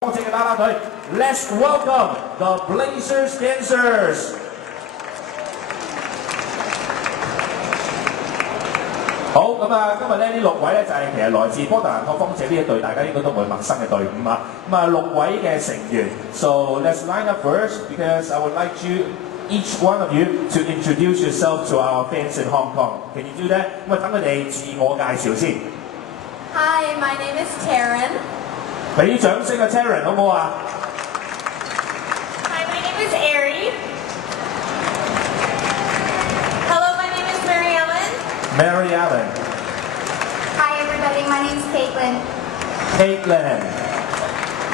方正嘅啦啦隊 ，Let's welcome the Blazers dancers。好咁啊！今日咧呢6位咧就係其實來自波特蘭拓荒者呢一隊，大家應該都唔會陌生嘅隊伍啊。咁啊6位嘅成員 ，So let's line up first because I would like you each one of you to introduce yourself to our fans in Hong Kong. Can you do that？ 咁啊等佢哋自我介紹先。Hi, my name is Taryn. 俾掌聲啊 Taryn 好唔好啊 Hi, my name is Ari. Hello, my name is Mary Ellen. Mary Ellen. Hi, everybody. My name is Caitlin. Caitlin.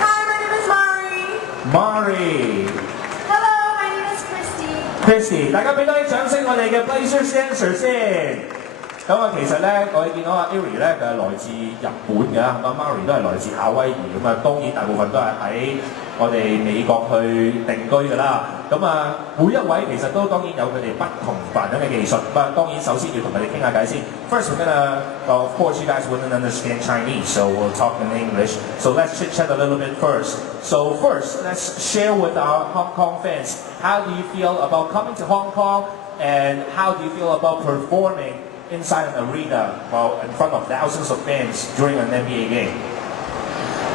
Hi, my name is Mari. Mari. Hello, my name is Christy. Christy， 大家俾多啲掌聲我哋嘅 Blazers Dancer 先。咁啊，其實咧，我哋見到阿 Ari 咧，佢係來自日本嘅，咁啊 Mari 都係來自夏威夷，咁啊當然大部分都係喺我哋美國去定居㗎啦。咁啊，每一位其實都當然有佢哋不同凡響嘅技術，咁啊當然首先要同佢哋傾下偈先。First we're gonna, of course you guys wouldn't understand Chinese, so we'll talk in English. So let's chit chat a little bit first. So first, let's share with our Hong Kong fans, how do you feel about coming to Hong Kong, and how do you feel about performing inside an arena while in front of thousands of fans during an NBA game?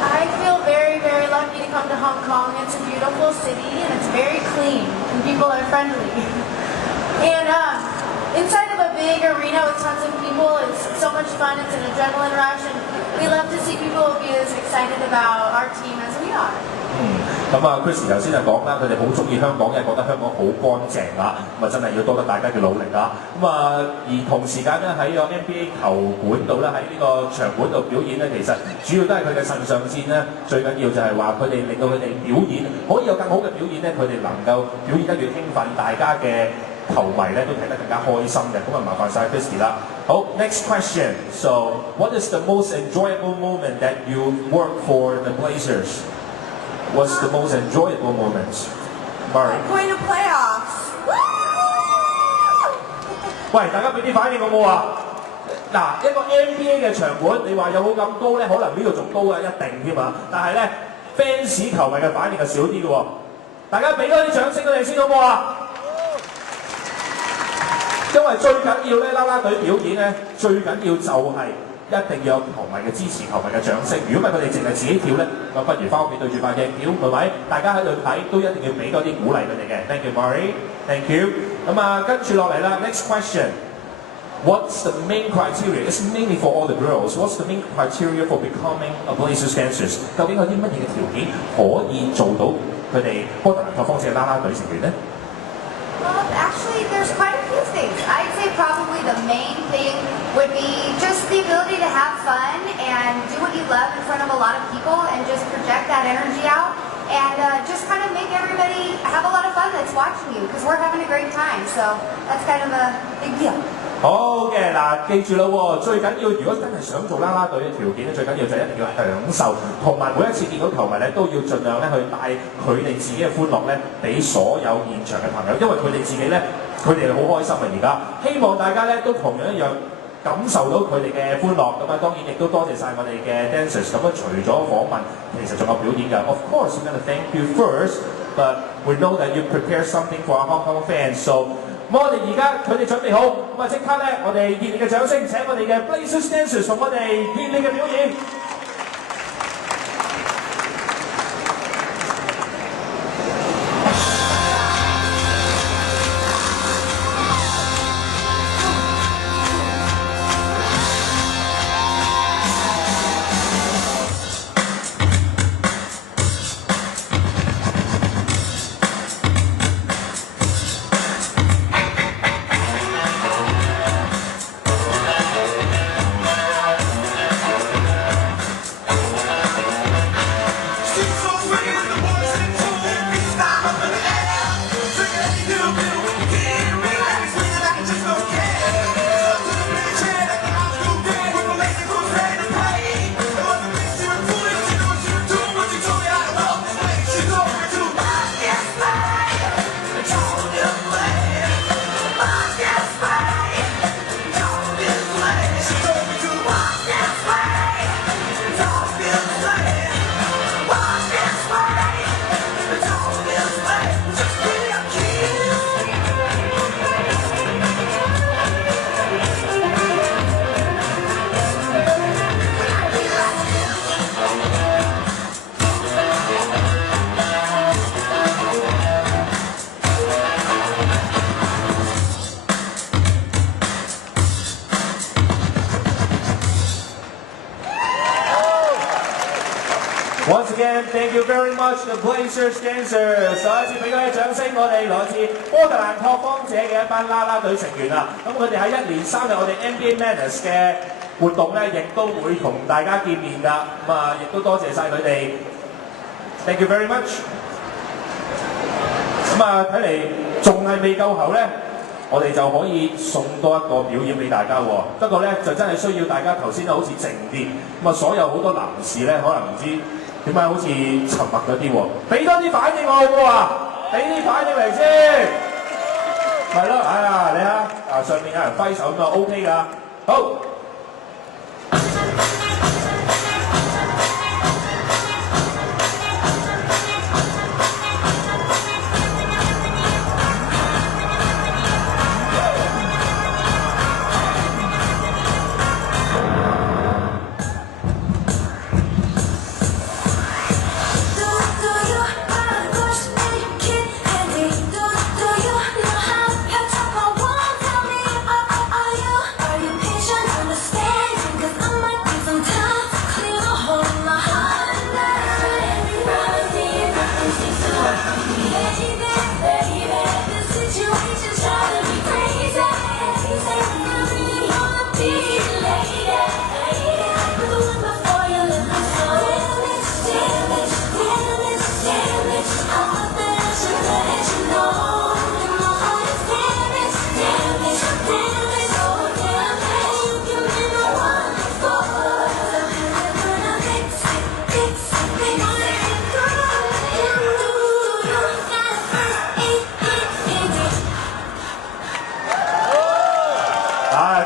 I feel very, very lucky to come to Hong Kong. It's a beautiful city and it's very clean and people are friendly. And inside of a big arena with tons of people, it's so much fun. It's an adrenaline rush and we love to see people be as excited about our team as we are. 咁啊 Chris 頭先就講啦，佢哋好中意香港嘅，覺得香港好乾淨啊，咁啊真係要多得大家嘅努力啊！咁啊，而同時間咧喺個 NBA 球館度咧，喺呢個場館度表演咧，其實主要都係佢嘅腎上腺咧，最緊要就係話佢哋令到佢哋表演可以有更好嘅表演咧，佢哋能夠表演得越興奮，大家嘅球迷咧都睇得更加開心嘅。咁啊麻煩晒 Chris 啦。好 ，next question. So what is the most enjoyable moment that you work for the Blazers? What's the most enjoyable moment? Mari. Going to playoffs. 喂，大家俾啲反應好唔好啊？嗱，一個 NBA 嘅場館，你話有冇咁高咧？可能呢度仲高啊，一定添啊！但係咧，fans 球迷嘅反應係少啲嘅喎。大家俾多啲掌聲佢哋先好唔好啊？因為最緊要咧，啦啦隊表演咧，最緊要就係、一定要有球迷嘅支持、球迷嘅掌聲。如果唔係佢哋淨係自己跳咧，咁不如翻屋企對住塊鏡跳，係咪？大家喺度睇都一定要俾多啲鼓勵佢哋嘅。Thank you, Mari. Thank you. 咁啊，跟住落嚟啦 ，next question. What's the main criteria? It's mainly for all the girls. What's the main criteria for becoming a Blazers dancers? 究竟有啲乜嘢嘅條件可以做到佢哋波特蘭拓荒者啦啦隊成員咧？ Actually, there's quite a few things. I'd say probably the main thing would be just the ability to have fun and do what you love in front of a lot of people and just project that energy out and just kind of make everybody have a lot of fun that's watching you because we're having a great time. So that's kind of a big deal. 好嘅，嗱，記住啦喎，最緊要如果真係想做啦啦隊嘅條件咧，最緊要就一定要享受，同埋每一次見到球迷咧，都要盡量咧去帶佢哋自己嘅歡樂咧，俾所有現場嘅朋友，因為佢哋自己咧，佢哋好開心啊！而家希望大家咧都同樣一樣感受到佢哋嘅歡樂。咁啊，當然亦都多謝晒我哋嘅 dancers。咁啊，除咗訪問，其實仲有表演嘅。Of course, we're gonna thank you first, but we know that you prepare something for our Hong Kong fans. So 咁我哋而家佢哋準備好，咁啊即刻咧，我哋熱烈嘅掌聲請我哋嘅 Blazers Dancers 同我哋熱烈嘅表演。Once again, thank you very much to Blazers Dancers。再一次俾佢哋掌聲，我哋來自波特蘭拓荒者嘅一班啦啦隊成員啊。咁佢哋喺1連3日我哋 NBA Madness 嘅活動咧，亦都會同大家見面㗎。咁啊，亦都多謝晒佢哋。Thank you very much。咁啊，睇嚟仲係未夠喉咧。我哋就可以送多一個表演俾大家喎。不過咧，就真係需要大家頭先好似靜啲。咁啊，所有好多男士咧，可能唔知點解好似沉默咗啲喎。俾多啲反應我好唔好啊？俾啲反應嚟先。係咯，哎呀，你睇上面有人揮手咁啊 OK 㗎。好。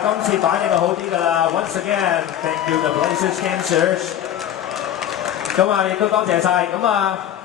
今次反應就好啲㗎啦。Once again, thank you the Blazers Dancers。咁啊，亦都多謝晒。咁啊。